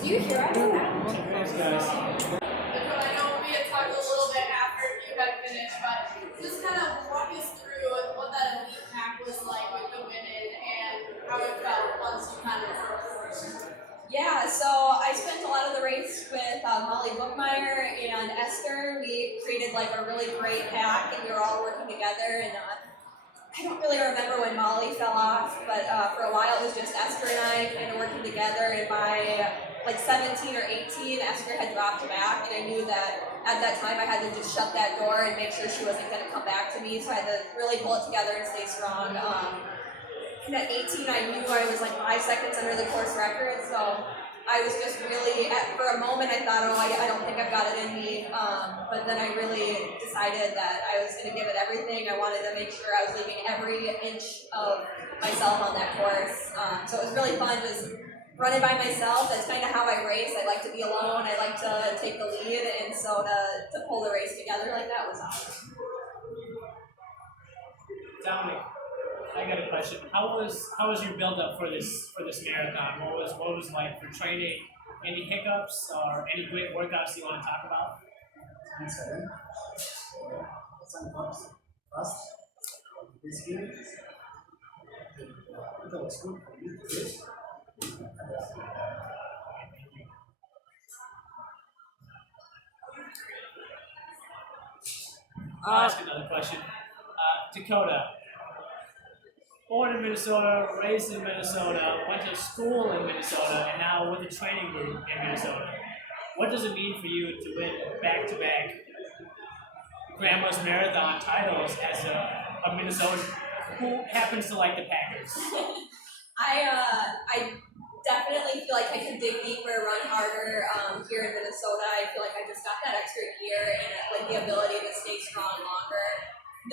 Do you hear us? Thanks, guys. I know we had talked a little bit after you had finished, but just kind of walk us through what that elite pack was like with the women and how it felt once you kind of broke through. Yeah, so I spent a lot of the race with Molly Bookmeyer and Esther. We created like a really great pack, and we were all working together. And I don't really remember when Molly fell off, but for a while it was just Esther and I kind of working together. And by like 17 or 18, Esther had dropped back, and I knew that at that time I had to just shut that door and make sure she wasn't going to come back to me. So I had to really pull it together and stay strong. And at 18, I knew I was like 5 seconds under the course record, so I was just really, for a moment I thought, I don't think I've got it in me, but then I really decided that I was going to give it everything. I wanted to make sure I was leaving every inch of myself on that course, so it was really fun just running by myself. That's kind of how I race. I like to be alone, I like to take the lead, and so to pull the race together like that was awesome. Domenic, I got a question. How was your build up for this marathon? What was like for training? Any hiccups or any great workouts you want to talk about? Some cups fast. Basically, it was good for me to race. I'll ask another question. Dakotah, born in Minnesota, raised in Minnesota, went to school in Minnesota, and now with a training group in Minnesota. What does it mean for you to win back-to-back Grandma's Marathon titles as a Minnesotan who happens to like the Packers? I definitely feel like I can dig deeper, run harder here in Minnesota. I feel like I just got that extra gear and like the ability to stay strong longer,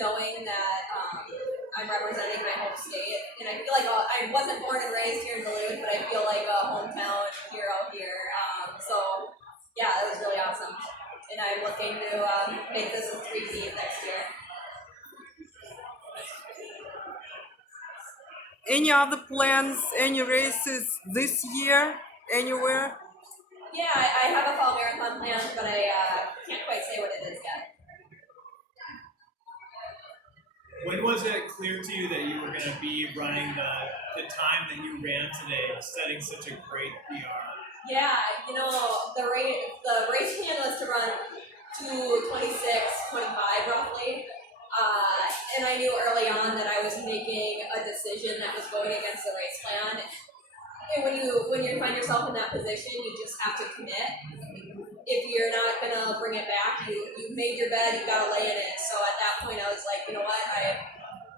knowing that I'm representing my home state. And I feel like I wasn't born and raised here in Duluth, but I feel like a hometown hero here. So yeah, it was really awesome. And I'm looking to make this a 3-peat next year. Any other plans, any races this year, anywhere? Yeah, I have a fall marathon planned, but I can't quite say what it is yet. When was it clear to you that you were going to be running the time that you ran today, setting such a great PR? Yeah, the race plan was to run 2:26:25 roughly. And I knew early on that I was making a decision that was going against the race plan. And when you find yourself in that position, you just have to commit. If you're not gonna bring it back, you made your bed, you gotta lay in it. So at that point, I was like, you know what,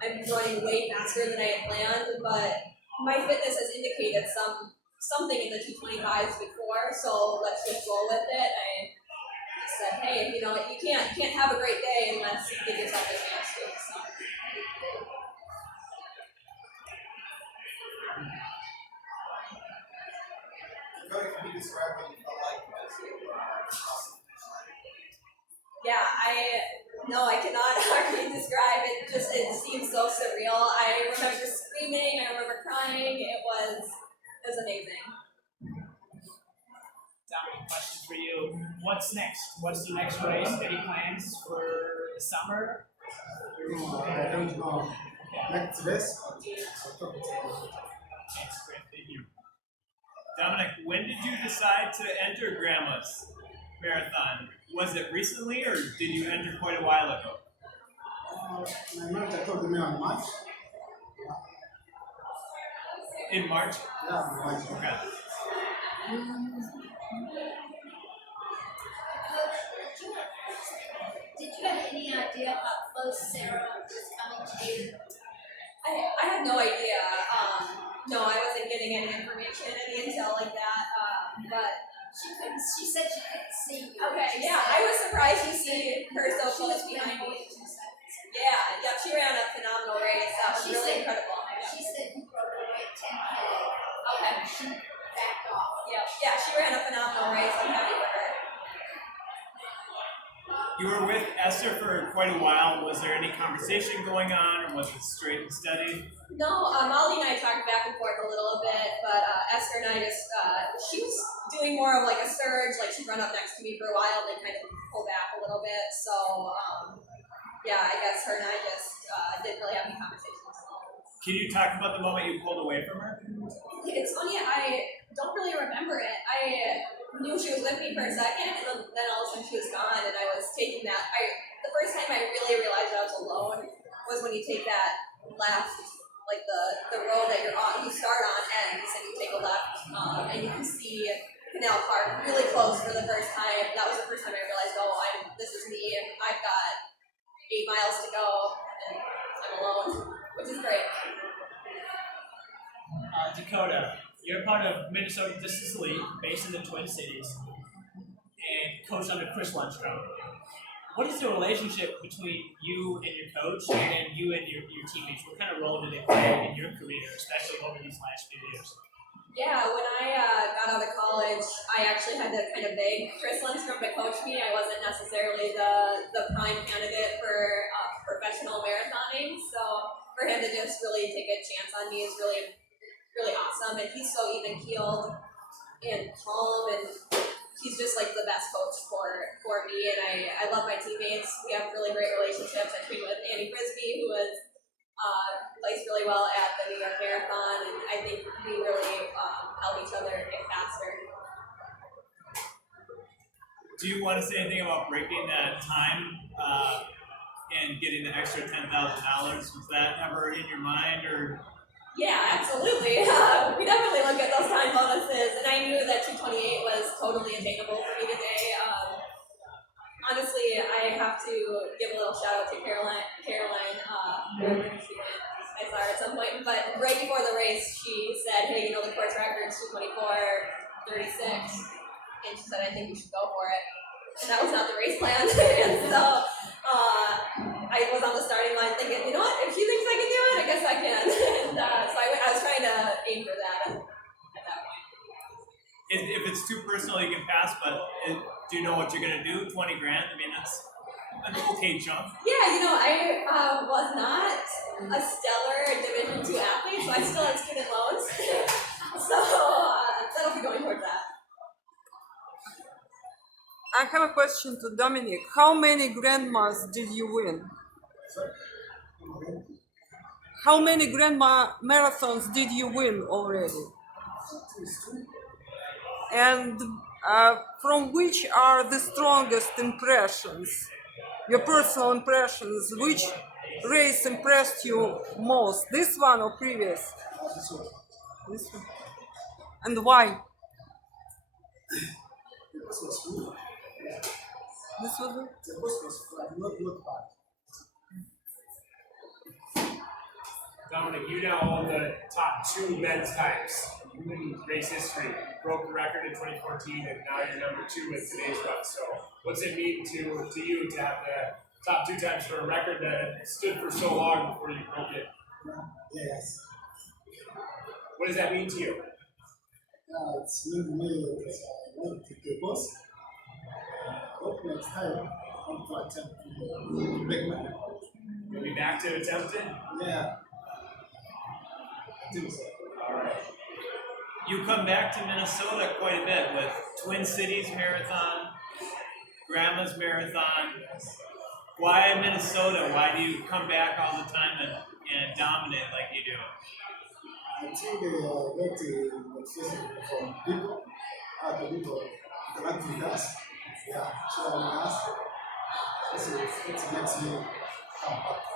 I'm running way faster than I had planned, but my fitness has indicated something in the 2:25s before, so let's just roll with it. I said, hey, you can't have a great day unless you give yourself a chance to. So. Can you describe what you felt like as you Yeah, I cannot hardly describe it. It seems so surreal. I remember screaming. I remember crying. It was amazing. Domenic, question for you. What's next? What's the next race? Any plans for the summer? I don't know. Next race? Thanks, great. Thank you. Domenic, when did you decide to enter Grandma's Marathon? Was it recently, or did you enter quite a while ago? My manager told me on March. In March? Yeah, March. Okay. Did you have any idea how close Sarah was coming to you? I had no idea. No, I wasn't getting any information, any intel like that. But She said she couldn't see you. okay, yeah, I was surprised to see her so close behind me. Yeah, she ran a phenomenal race. That was really incredible. She said you broke away 10K. Okay. You were with Esther for quite a while. Was there any conversation going on, or was it straight and steady? No, Molly and I talked back and forth a little bit, but Esther and I just, she was doing more of like a surge, like she'd run up next to me for a while, then kind of pull back a little bit. So, yeah, I guess her and I just didn't really have any conversations. Can you talk about the moment you pulled away from her? It's funny, I don't really remember it. I knew she was with me for a second, and then all of a sudden she was gone, and I was taking that. The first time I really realized I was alone was when you take that left, like the road that you're on, you start on ends, and you take a left, and you can see Canal Park really close for the first time. That was the first time I realized, oh, this is me, and I've got 8 miles to go, and I'm alone, which is great. Dakotah, you're part of Minnesota Distance League, based in the Twin Cities, and coached under Chris Lundstrom. What is the relationship between you and your coach, and then you and your teammates? What kind of role did they play in your career, especially over these last few years? Yeah, when I got out of college, I actually had to kind of beg Chris Lundstrom to coach me. I wasn't necessarily the prime candidate for professional marathoning, so for him to just really take a chance on me is really, really awesome. And he's so even-keeled and calm, and he's just like the best coach for me. And I love my teammates. We have really great relationships. I train with Annie Frisbee, who is plays really well at the New York Marathon, and I think we really help each other get faster. Do you want to say anything about breaking that time and getting the extra $10,000? Was that ever in your mind, or? Yeah, absolutely. We definitely look at those time bonuses, and I knew that 228 was totally attainable for me today. Honestly, I have to give a little shout out to Caroline. I saw her at some point, but right before the race, she said, "Hey, the course record is 224:36," and she said, "I think you should go for it." And that was not the race plan, and so I was on the starting line thinking, you know what? If she thinks I can do it, I guess I can. And so I was trying to aim for that at that point. If it's too personal, you can pass, but do you know what you're going to do? 20 grand? I mean, that's an okay chunk. Yeah, I was not a stellar Division II athlete, so I still have student loans. So that'll be going towards that. I have a question to Domenic. How many grandmas did you win? How many grandma marathons did you win already? And from which are the strongest impressions, your personal impressions? Which race impressed you most? This one or previous? This one. And why? This was it? Domenic, you now own the top 2 men's times in race history. You broke the record in 2014, and now you're number 2 in today's run. So, what's it mean to you to have the top 2 times for a record that stood for so long before you broke it? Yes. What does that mean to you? It's meant to me that I want to take the bus. Hope next time I want to attempt to break my record. You'll be back to attempt it? Yeah. I think so. All right. You come back to Minnesota quite a bit with Twin Cities Marathon, Grandma's Marathon. Why Minnesota? Why do you come back all the time and dominate like you do? I think they get the motivation from people, other people, interact with us. Yeah, share with us. It makes me come back.